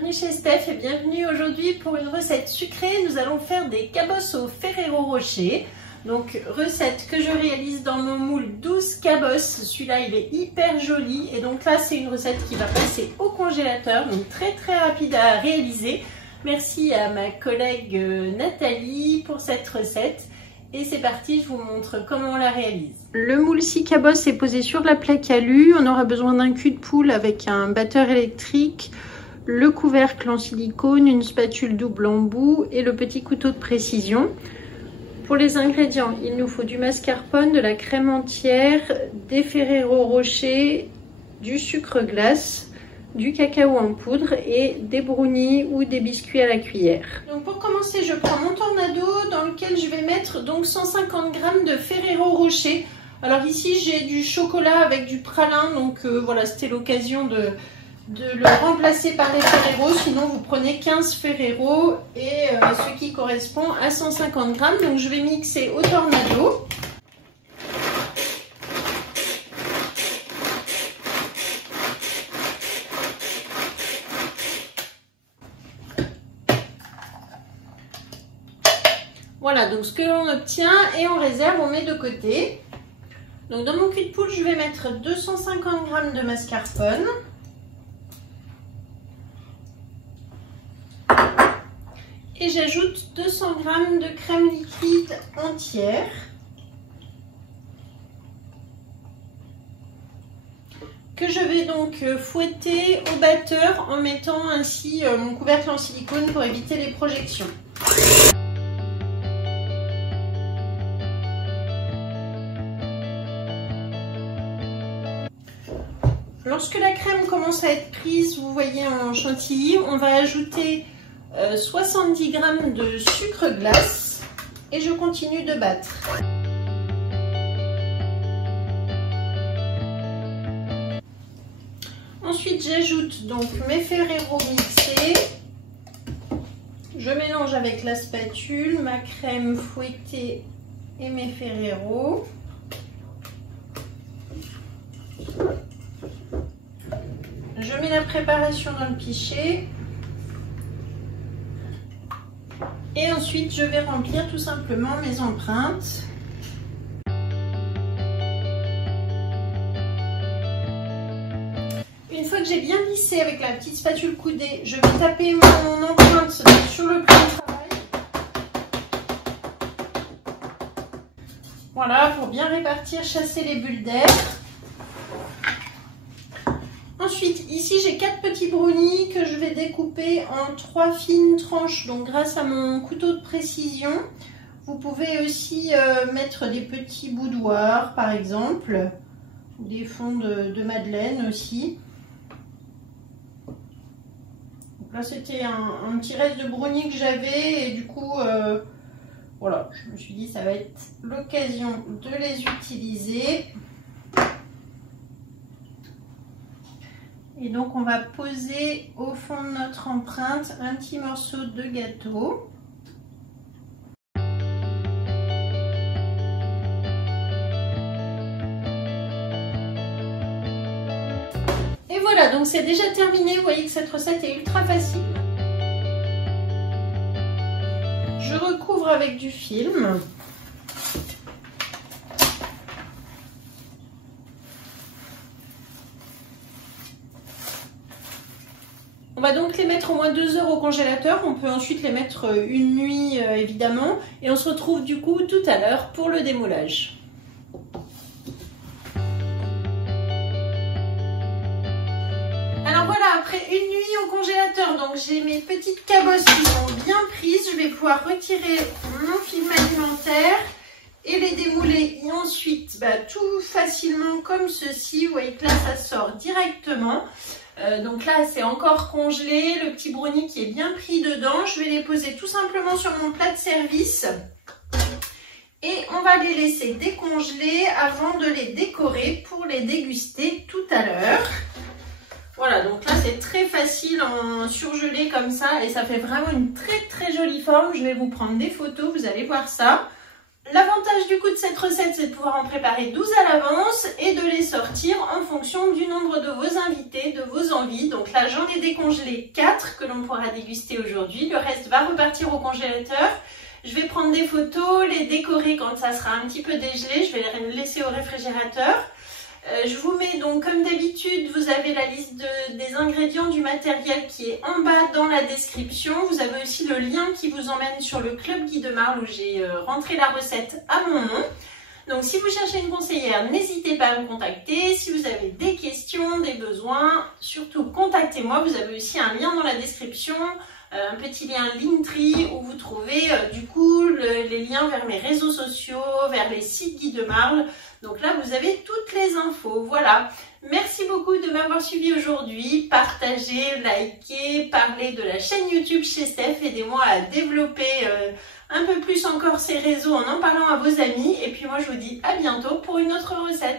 bienvenue chez Steph et bienvenue aujourd'hui pour une recette sucrée. Nous allons faire des cabosses au Ferrero Rocher. Donc recette que je réalise dans mon moule 12 cabosses. Celui-là il est hyper joli et donc là c'est une recette qui va passer au congélateur, donc très rapide à réaliser. Merci à ma collègue Nathalie pour cette recette. Et c'est parti, je vous montre comment on la réalise. Le moule 6 cabosses est posé sur la plaque alu. On aura besoin d'un cul de poule avec un batteur électrique, le couvercle en silicone, une spatule double embout et le petit couteau de précision. Pour les ingrédients, il nous faut du mascarpone, de la crème entière, des Ferrero Rocher, du sucre glace, du cacao en poudre et des brownies ou des biscuits à la cuillère. Donc pour commencer, je prends mon tornado dans lequel je vais mettre donc 150 g de Ferrero Rocher. Alors ici j'ai du chocolat avec du pralin, donc voilà, c'était l'occasion de le remplacer par les Ferrero. Sinon vous prenez 15 Ferrero et ce qui correspond à 150 g. Donc je vais mixer au tornado. Voilà donc ce que l'on obtient et on réserve, on met de côté. Donc dans mon cul de poule, je vais mettre 250 g de mascarpone. Et j'ajoute 200 g de crème liquide entière. Que je vais donc fouetter au batteur en mettant ainsi mon couvercle en silicone pour éviter les projections. Lorsque la crème commence à être prise, vous voyez en chantilly, on va ajouter 70 g de sucre glace et je continue de battre. Ensuite, j'ajoute donc mes Ferrero mixés. Je mélange avec la spatule ma crème fouettée et mes Ferrero. Je mets la préparation dans le pichet et ensuite je vais remplir tout simplement mes empreintes. Une fois que j'ai bien lissé avec la petite spatule coudée, je vais taper mon empreinte sur le plan de travail. Voilà, pour bien répartir, chasser les bulles d'air. Ensuite, ici j'ai 4 petits brownies que je vais découper en 3 fines tranches. Donc grâce à mon couteau de précision, vous pouvez aussi mettre des petits boudoirs par exemple, ou des fonds de madeleine aussi. Donc là c'était un petit reste de brownie que j'avais et du coup voilà, je me suis dit ça va être l'occasion de les utiliser. Et donc on va poser au fond de notre empreinte un petit morceau de gâteau. Et voilà, donc c'est déjà terminé. Vous voyez que cette recette est ultra facile. Je recouvre avec du film. On va donc les mettre au moins 2 heures au congélateur. On peut ensuite les mettre une nuit évidemment. Et on se retrouve du coup tout à l'heure pour le démoulage. Alors voilà, après une nuit au congélateur, donc j'ai mes petites cabosses qui sont bien prises. Je vais pouvoir retirer mon film alimentaire et les démouler. Et ensuite, tout facilement comme ceci. Vous voyez que là, ça sort directement. Donc là c'est encore congelé, le petit brownie qui est bien pris dedans. Je vais les poser tout simplement sur mon plat de service et on va les laisser décongeler avant de les décorer pour les déguster tout à l'heure. Voilà, donc là c'est très facile en surgelé comme ça et ça fait vraiment une très jolie forme. Je vais vous prendre des photos, vous allez voir ça. L'avantage du coup de cette recette, c'est de pouvoir en préparer 12 à l'avance et de les sortir en fonction du nombre de vos invités, de vos envies. Donc là, j'en ai décongelé 4 que l'on pourra déguster aujourd'hui. Le reste va repartir au congélateur. Je vais prendre des photos, les décorer quand ça sera un petit peu dégelé. Je vais les laisser au réfrigérateur. Je vous mets donc comme d'habitude, vous avez la liste des ingrédients du matériel qui est en bas dans la description. Vous avez aussi le lien qui vous emmène sur le Club Guy de Marle où j'ai rentré la recette à mon nom. Donc si vous cherchez une conseillère, n'hésitez pas à me contacter. Si vous avez des questions, des besoins, surtout contactez-moi. Vous avez aussi un lien dans la description, un petit lien Linktree où vous trouvez du coup les liens vers mes réseaux sociaux, vers les sites Guy de Marle. Donc là, vous avez toutes les infos. Voilà. Merci beaucoup de m'avoir suivi aujourd'hui. Partagez, likez, parlez de la chaîne YouTube chez Steph. Aidez-moi à développer un peu plus encore ces réseaux en parlant à vos amis. Et puis moi, je vous dis à bientôt pour une autre recette.